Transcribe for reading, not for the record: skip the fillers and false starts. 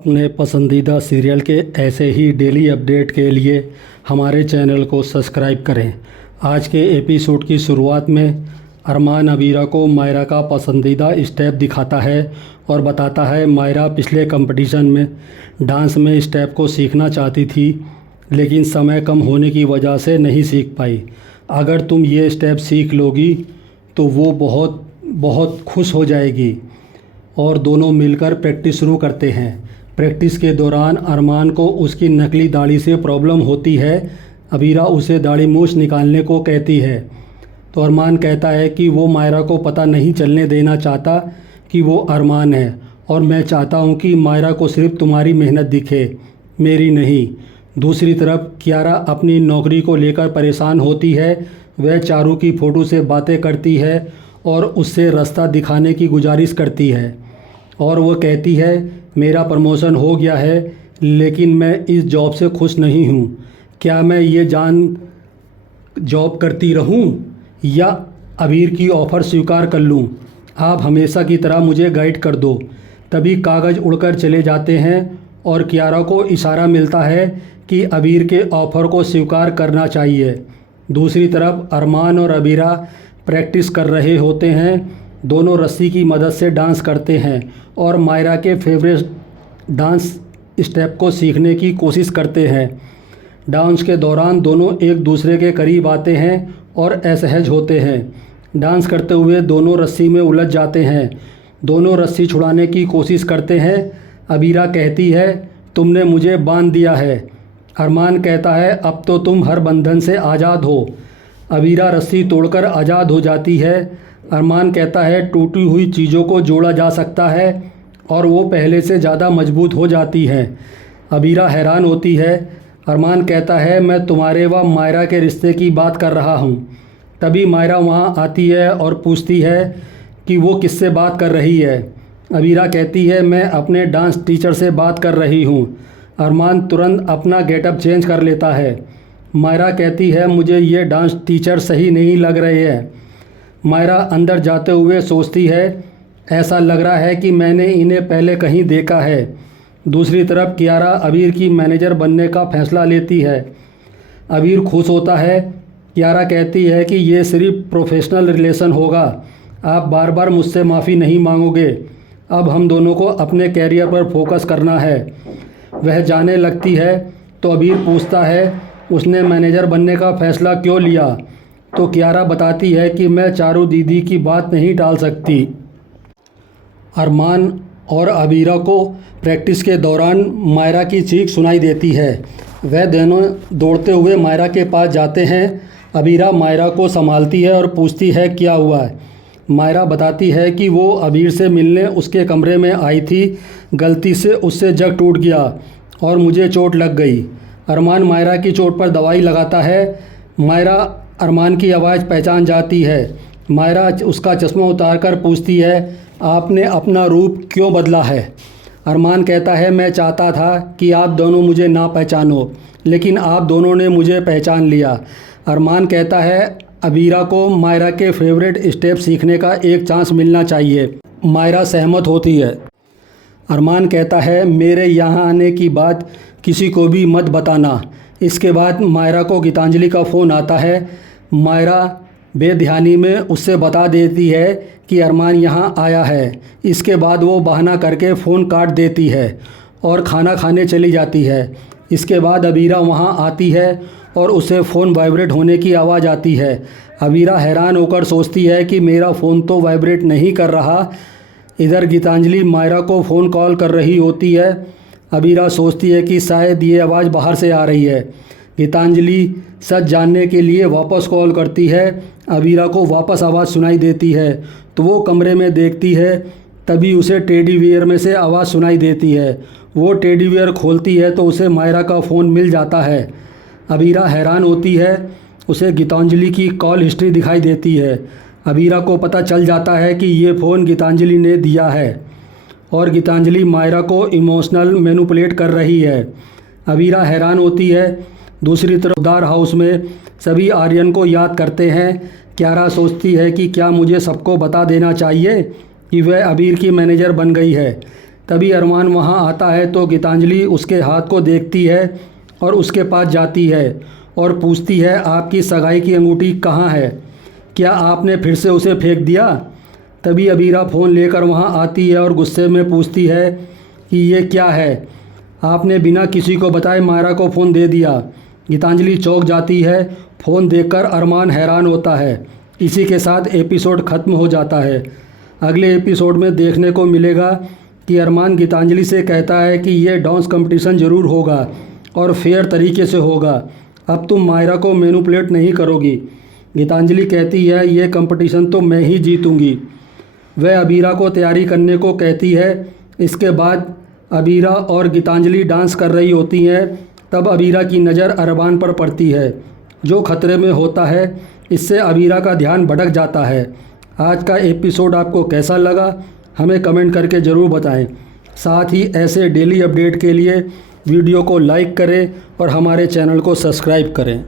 अपने पसंदीदा सीरियल के ऐसे ही डेली अपडेट के लिए हमारे चैनल को सब्सक्राइब करें। आज के एपिसोड की शुरुआत में अरमान अबीरा को मायरा का पसंदीदा स्टेप दिखाता है और बताता है मायरा पिछले कंपटीशन में डांस में स्टेप को सीखना चाहती थी, लेकिन समय कम होने की वजह से नहीं सीख पाई। अगर तुम ये स्टेप सीख लोगी तो वो बहुत बहुत खुश हो जाएगी। और दोनों मिलकर प्रैक्टिस शुरू करते हैं। प्रैक्टिस के दौरान अरमान को उसकी नकली दाढ़ी से प्रॉब्लम होती है। अबीरा उसे दाढ़ी मूंछ निकालने को कहती है तो अरमान कहता है कि वो मायरा को पता नहीं चलने देना चाहता कि वो अरमान है, और मैं चाहता हूँ कि मायरा को सिर्फ तुम्हारी मेहनत दिखे, मेरी नहीं। दूसरी तरफ कियारा अपनी नौकरी को लेकर परेशान होती है। वह चारू की फ़ोटो से बातें करती है और उससे रास्ता दिखाने की गुजारिश करती है, और वो कहती है मेरा प्रमोशन हो गया है लेकिन मैं इस जॉब से खुश नहीं हूँ। क्या मैं ये जॉब करती रहूँ या अबीर की ऑफ़र स्वीकार कर लूँ? आप हमेशा की तरह मुझे गाइड कर दो। तभी कागज़ उड़कर चले जाते हैं और कियारा को इशारा मिलता है कि अबीर के ऑफ़र को स्वीकार करना चाहिए। दूसरी तरफ अरमान और अबीरा प्रैक्टिस कर रहे होते हैं। दोनों रस्सी की मदद से डांस करते हैं और मायरा के फेवरेट डांस स्टेप को सीखने की कोशिश करते हैं। डांस के दौरान दोनों एक दूसरे के करीब आते हैं और असहज होते हैं। डांस करते हुए दोनों रस्सी में उलझ जाते हैं। दोनों रस्सी छुड़ाने की कोशिश करते हैं। अबीरा कहती है तुमने मुझे बांध दिया है। अरमान कहता है अब तो तुम हर बंधन से आज़ाद हो। अबीरा रस्सी तोड़कर आज़ाद हो जाती है। अरमान कहता है टूटी हुई चीज़ों को जोड़ा जा सकता है और वो पहले से ज़्यादा मजबूत हो जाती हैं। अबीरा हैरान होती है। अरमान कहता है मैं तुम्हारे व मायरा के रिश्ते की बात कर रहा हूँ। तभी मायरा वहाँ आती है और पूछती है कि वो किससे बात कर रही है। अबीरा कहती है मैं अपने डांस टीचर से बात कर रही हूँ। अरमान तुरंत अपना गेटअप चेंज कर लेता है। मायरा कहती है मुझे ये डांस टीचर सही नहीं लग रहे हैं। मायरा अंदर जाते हुए सोचती है ऐसा लग रहा है कि मैंने इन्हें पहले कहीं देखा है। दूसरी तरफ कियारा अबीर की मैनेजर बनने का फ़ैसला लेती है। अबीर खुश होता है। कियारा कहती है कि ये सिर्फ प्रोफेशनल रिलेशन होगा, आप बार बार मुझसे माफ़ी नहीं मांगोगे। अब हम दोनों को अपने कैरियर पर फोकस करना है। वह जाने लगती है तो अबीर पूछता है उसने मैनेजर बनने का फ़ैसला क्यों लिया? तो कियारा बताती है कि मैं चारू दीदी की बात नहीं टाल सकती। अरमान और अबीरा को प्रैक्टिस के दौरान मायरा की चीख सुनाई देती है। वह दोनों दौड़ते हुए मायरा के पास जाते हैं। अबीरा मायरा को संभालती है और पूछती है क्या हुआ है। मायरा बताती है कि वो अबीर से मिलने उसके कमरे में आई थी, गलती से उससे जग टूट गया और मुझे चोट लग गई। अरमान मायरा की चोट पर दवाई लगाता है। मायरा अरमान की आवाज़ पहचान जाती है। मायरा उसका चश्मा उतारकर पूछती है आपने अपना रूप क्यों बदला है? अरमान कहता है मैं चाहता था कि आप दोनों मुझे ना पहचानो, लेकिन आप दोनों ने मुझे पहचान लिया। अरमान कहता है अबीरा को मायरा के फेवरेट स्टेप सीखने का एक चांस मिलना चाहिए। मायरा सहमत होती है। अरमान कहता है मेरे यहाँ आने की बात किसी को भी मत बताना। इसके बाद मायरा को गीतांजलि का फ़ोन आता है। मायरा बेध्यानी में उससे बता देती है कि अरमान यहाँ आया है। इसके बाद वो बहाना करके फ़ोन काट देती है और खाना खाने चली जाती है। इसके बाद अबीरा वहाँ आती है और उसे फ़ोन वाइब्रेट होने की आवाज़ आती है। अबीरा हैरान होकर सोचती है कि मेरा फ़ोन तो वाइब्रेट नहीं कर रहा। इधर गीतांजलि मायरा को फ़ोन कॉल कर रही होती है। अबीरा सोचती है कि शायद ये आवाज़ बाहर से आ रही है। गीतांजलि सच जानने के लिए वापस कॉल करती है। अबीरा को वापस आवाज़ सुनाई देती है तो वो कमरे में देखती है। तभी उसे टेडी बियर में से आवाज़ सुनाई देती है। वो टेडी बियर खोलती है तो उसे मायरा का फ़ोन मिल जाता है। अबीरा हैरान होती है। उसे गीतांजलि की कॉल हिस्ट्री दिखाई देती है। अबीरा को पता चल जाता है कि ये फ़ोन गीतांजलि ने दिया है और गीतांजलि मायरा को इमोशनल मैनिपुलेट कर रही है। अबीरा हैरान होती है। दूसरी तरफ दार हाउस में सभी आर्यन को याद करते हैं। कियारा सोचती है कि क्या मुझे सबको बता देना चाहिए कि वह अबीर की मैनेजर बन गई है। तभी अरमान वहां आता है तो गीतांजलि उसके हाथ को देखती है और उसके पास जाती है और पूछती है, आपकी सगाई की अंगूठी कहाँ है? क्या आपने फिर से उसे फेंक दिया? तभी अबीरा फ़ोन लेकर वहां आती है और गुस्से में पूछती है कि ये क्या है, आपने बिना किसी को बताए मायरा को फ़ोन दे दिया। गीतांजलि चौंक जाती है। फ़ोन देखकर अरमान हैरान होता है। इसी के साथ एपिसोड ख़त्म हो जाता है। अगले एपिसोड में देखने को मिलेगा कि अरमान गीतांजलि से कहता है कि ये डांस कंपटीशन ज़रूर होगा और फेयर तरीके से होगा। अब तुम मायरा को मैनिपुलेट नहीं करोगी। गीतांजलि कहती है, ये कंपटीशन तो मैं ही जीतूंगी। वह अबीरा को तैयारी करने को कहती है। इसके बाद अबीरा और गीतांजलि डांस कर रही होती हैं। तब अबीरा की नज़र अरमान पर पड़ती है, जो खतरे में होता है। इससे अबीरा का ध्यान भटक जाता है। आज का एपिसोड आपको कैसा लगा, हमें कमेंट करके ज़रूर बताएं। साथ ही ऐसे डेली अपडेट के लिए वीडियो को लाइक करें और हमारे चैनल को सब्सक्राइब करें।